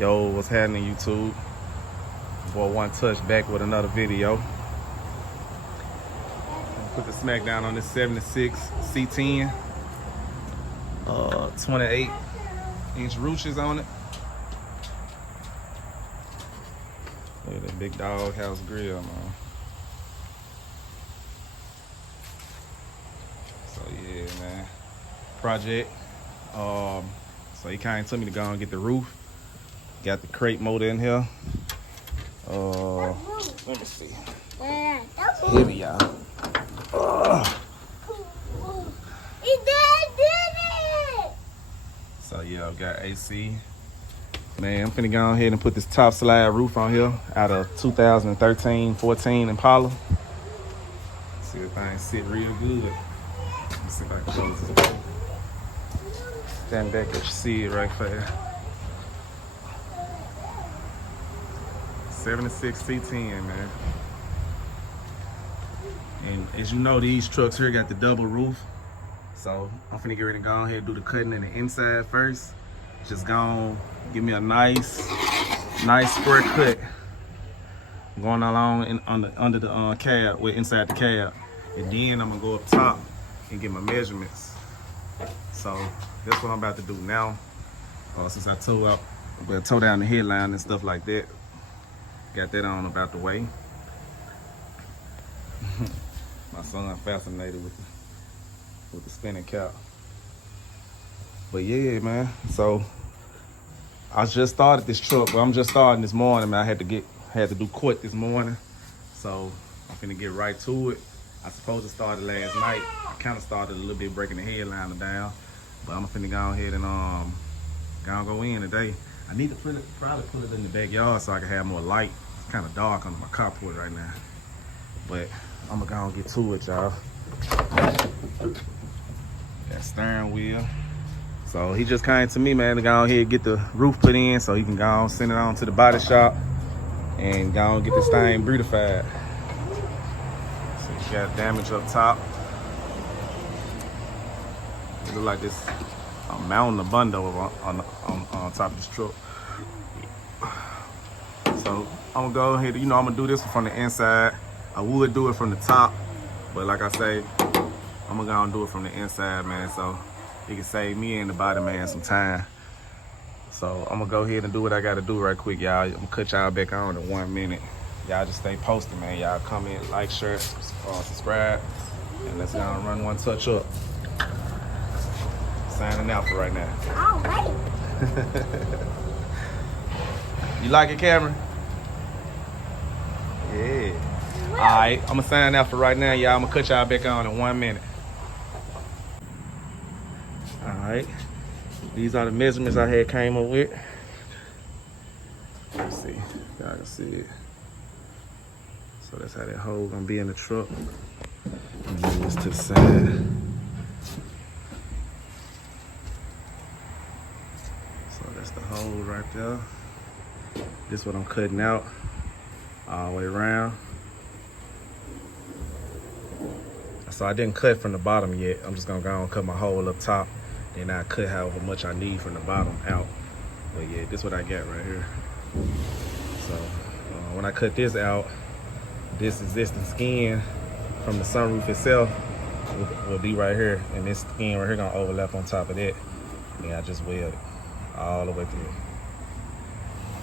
Yo, what's happening, YouTube? Boy, One Touch back with another video. Put the smack down on this 76 C10. 28-inch roaches on it. Look at that big dog house grill, man. So yeah, man. Project. So he kind of told me to go and get the roof. Got the crate motor in here. Let me see. It's heavy, y'all. So yeah, I've got AC. Man, I'm finna go ahead and put this top slide roof on here out of 2013-14 Impala. See if things sit real good. Let's see if I can close this. Stand back, you see it right there. 76 C10, man. And as you know, these trucks here got the double roof. So I'm finna get ready to go ahead and do the cutting in the inside first. Just gonna give me a nice square cut going along under the cab, inside the cab. And then I'm gonna go up top and get my measurements. So that's what I'm about to do now. Since I tore down the headline and stuff like that. Got that on about the way. My son fascinated with the spinning cap. But yeah, man. So I just started this truck. Well, I'm just starting this morning, man. I had to do court this morning. So I'm finna get right to it. I suppose it started last night. I kind of started a little bit breaking the headliner down. But I'm finna go ahead and go in today. I need to probably put it in the backyard so I can have more light. It's kind of dark under my carport right now. But I'm gonna go and get to it, y'all. That steering wheel. So he just came to me, man, to go ahead and get the roof put in so he can go on, send it on to the body shop and go and get this thing beautified. So he got damage up top. It look like this mountain of bundle on top of this truck. So I'm gonna go ahead, I'm gonna do this from the inside. I would do it from the top, but like I say, I'm gonna go and do it from the inside, man, so it can save me and the body man some time. So I'm gonna go ahead and do what I gotta do right quick, y'all. I'm gonna cut y'all back on in 1 minute. Y'all just stay posted, man. Y'all comment, like, share, subscribe, and let's go and run One Touch up. Signing out for right now. All right. You like it, Cameron? Yeah. All right, I'm gonna sign out for right now, y'all. I'm gonna cut y'all back on in 1 minute. All right, these are the measurements I had came up with. Let's see, y'all can see it. So that's how that hole gonna be in the truck. And move this to the side. So that's the hole right there. This is what I'm cutting out all the way around. So I didn't cut from the bottom yet. I'm just gonna go and cut my hole up top. Then I cut however much I need from the bottom out. But yeah, this is what I got right here. So when I cut this out, this existing skin from the sunroof itself will be right here. And this skin right here gonna overlap on top of that. And I just weld it all the way through.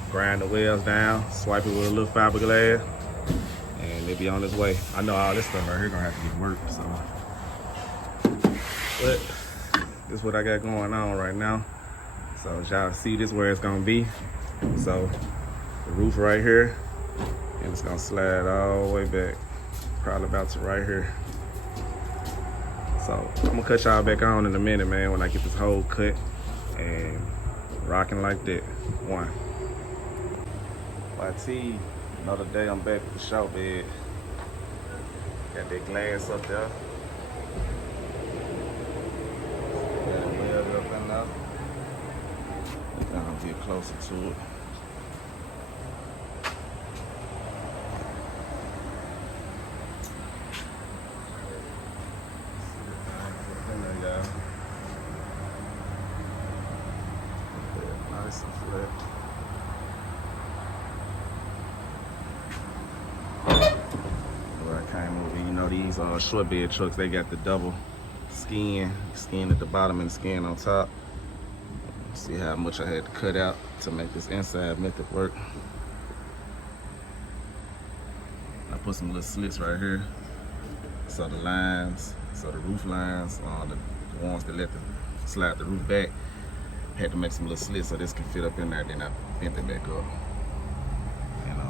Grind the wheels down, swipe it with a little fiberglass, and it be on its way. I know all this stuff right here gonna have to get worked, so. But this is what I got going on right now. So as y'all see, this where it's gonna be. So the roof right here, and it's gonna slide all the way back, probably about to right here. So I'm gonna cut y'all back on in a minute, man, when I get this hole cut and rocking like that. One. YT, another day I'm back at the show bed. Got that glass up there. Got it welded up in there. I'll get closer to it. Nice and flat. these short bed trucks, they got the double skin at the bottom and the skin on top. See how much I had to cut out to make this inside method work. I put some little slits right here, so the lines, so the roof lines, the ones that let the slide the roof back, had to make some little slits so this can fit up in there. Then I bent it back up. And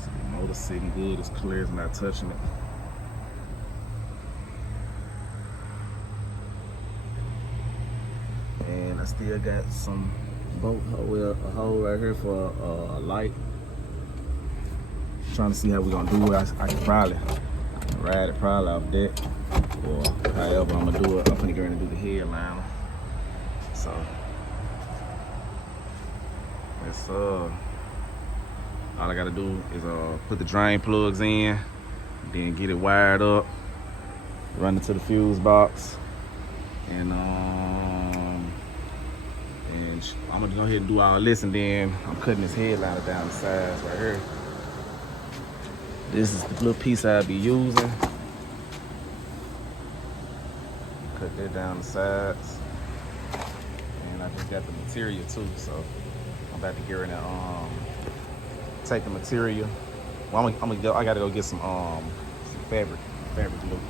so the motor's sitting good, it's clear, it's not touching it. And I still got some a hole right here for a light. Trying to see how we're gonna do it. I could probably ride it off that, or however I'm gonna do it. I'm gonna go in and do the headliner. So that's all I gotta do is put the drain plugs in, then get it wired up, run it to the fuse box, and I'm gonna go ahead and do all this, and then I'm cutting this headliner down the sides right here. This is the little piece I'll be using. Cut that down the sides. And I just got the material too, so I'm about to get ready to take the material. Well, I gotta go get some fabric glue.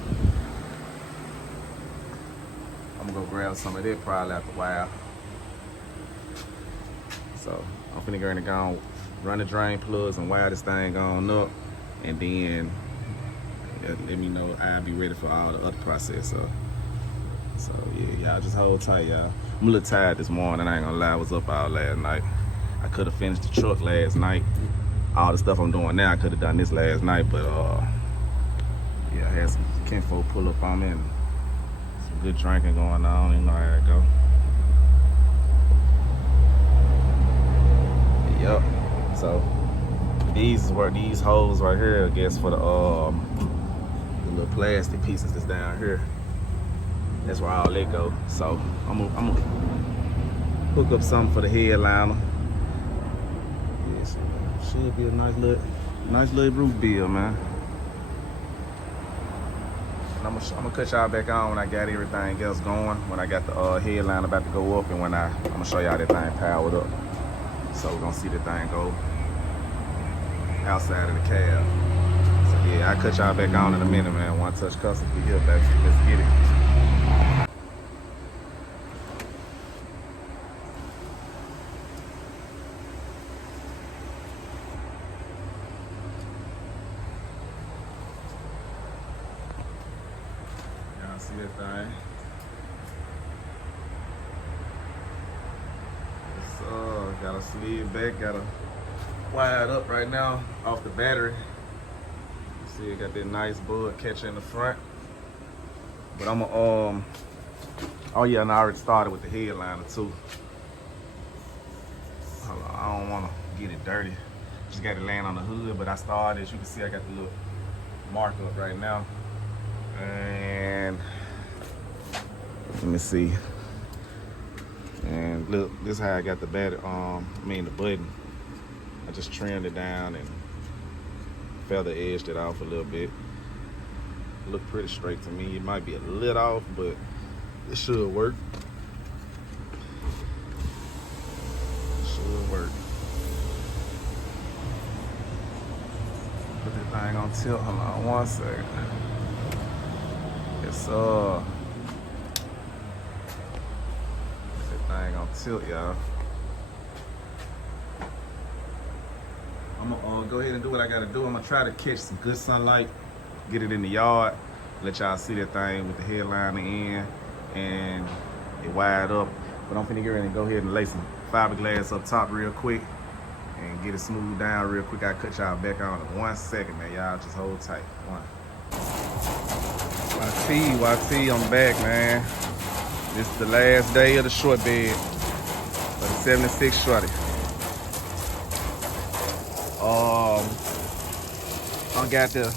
I'm gonna go grab some of that probably after a while. So I'm finna go in and go run the drain plugs and wire this thing on up, and then let me know I'll be ready for all the other process. So yeah, y'all just hold tight, y'all. I'm a little tired this morning, I ain't gonna lie. I was up all last night. I could have finished the truck last night. All the stuff I'm doing now, I could have done this last night, but yeah, I had some kinfolk pull up on me and some good drinking going on. You know how it go. Yep. So these were these holes right here, I guess, for the little plastic pieces that's down here. That's where all that go. So I'm gonna hook up something for the headliner. Yeah, should be a nice little roof build, man. And I'm gonna cut y'all back on when I got everything else going. When I got the headliner about to go up, and when I'm gonna show y'all that thing powered up. So we're gonna see the thing go outside of the cab. So yeah, I'll cut y'all back on in a minute, man. One touch custom for here, baby. Let's get it. Y'all see that thing? Got a sleeve back, got a wired up right now off the battery. You see it got that nice bud catcher in the front. But I'm gonna oh yeah, and I already started with the headliner too. Hold on, I don't wanna get it dirty. Just got it laying on the hood, but I started, as you can see, I got the little mark up right now. And let me see. And look, this is how I got the battery, the button. I just trimmed it down and feather edged it off a little bit. Look pretty straight to me. It might be a little off, but it should work. It should work. Put this thing on tilt. Hold on one second. It's thing on tilt, y'all. I'm gonna go ahead and do what I gotta do. I'm gonna try to catch some good sunlight, get it in the yard, let y'all see that thing with the headliner in and it wired up. But I'm finna get ready and go ahead and lay some fiberglass up top real quick and get it smoothed down real quick. I cut y'all back on in 1 second, man. Y'all just hold tight. YT, I'm back, man. This is the last day of the short bed for the 76 shorty. I got the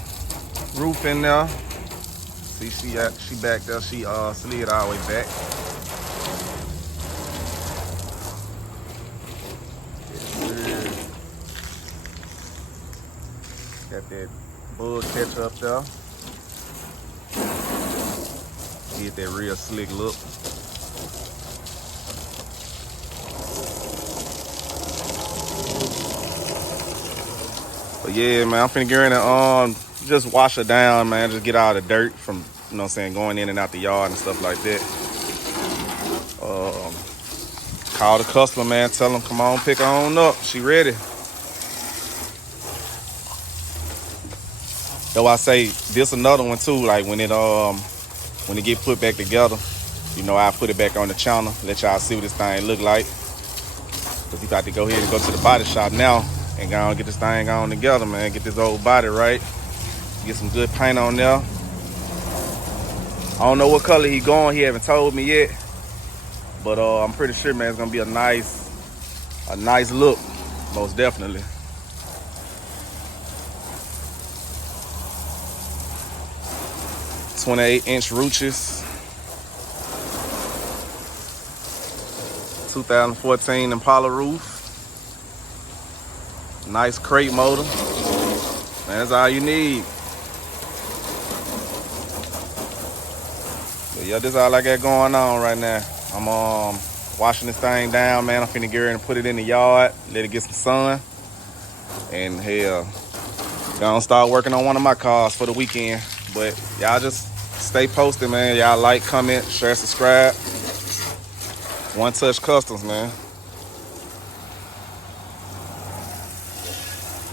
roof in there. See, she back there. She slid all the way back. Got that bug catcher up there. Get that real slick look. But yeah, man, I'm finna get in and just wash her down, man. Just get all the dirt from, you know what I'm saying, going in and out the yard and stuff like that. Call the customer, man. Tell them, come on, pick her on up. She ready. Though I say this another one too. Like when it get put back together, you know, I put it back on the channel, let y'all see what this thing look like. Cause you got to go ahead and go to the body shop now and go and get this thing on together, man. Get this old body right. Get some good paint on there. I don't know what color he going. He haven't told me yet. But I'm pretty sure, man, it's gonna be a nice look, most definitely. "28" roaches. 2014 Impala roof. Nice crate motor. Man, that's all you need. But yeah, this is all I got going on right now. I'm washing this thing down, man. I'm finna get ready and put it in the yard, let it get some sun. And hell, gonna start working on one of my cars for the weekend. But y'all just stay posted, man. Y'all like, comment, share, subscribe. One Touch Customs, man.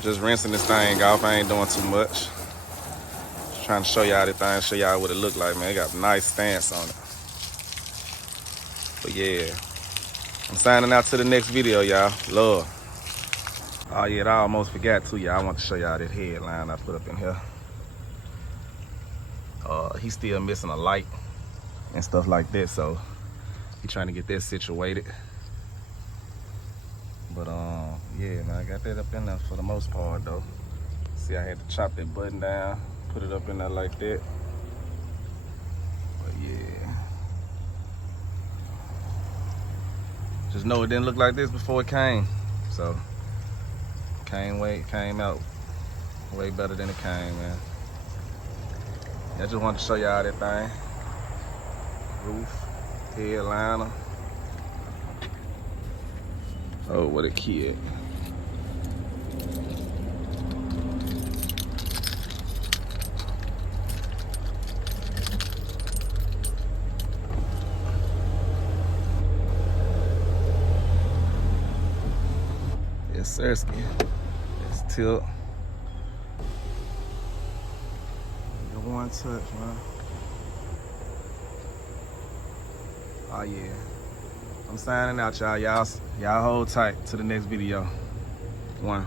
Just rinsing this thing off. I ain't doing too much. Just trying to show y'all the thing, show y'all what it look like, man. It got a nice stance on it. But yeah, I'm signing out to the next video, y'all. Love. Oh yeah, I almost forgot too, y'all. I want to show y'all that headline I put up in here. He's still missing a light and stuff like that, so he's trying to get that situated. But yeah, man, I got that up in there for the most part though. See, I had to chop that button down, put it up in there like that. But yeah, just know it didn't look like this before it came. So came out way better than it came, man. I just wanted to show y'all that thing. Roof, headliner. Oh, what a kid. Yes, sir. Let's tilt. The One Touch, man. Oh yeah. I'm signing out, y'all. Y'all hold tight to the next video. One.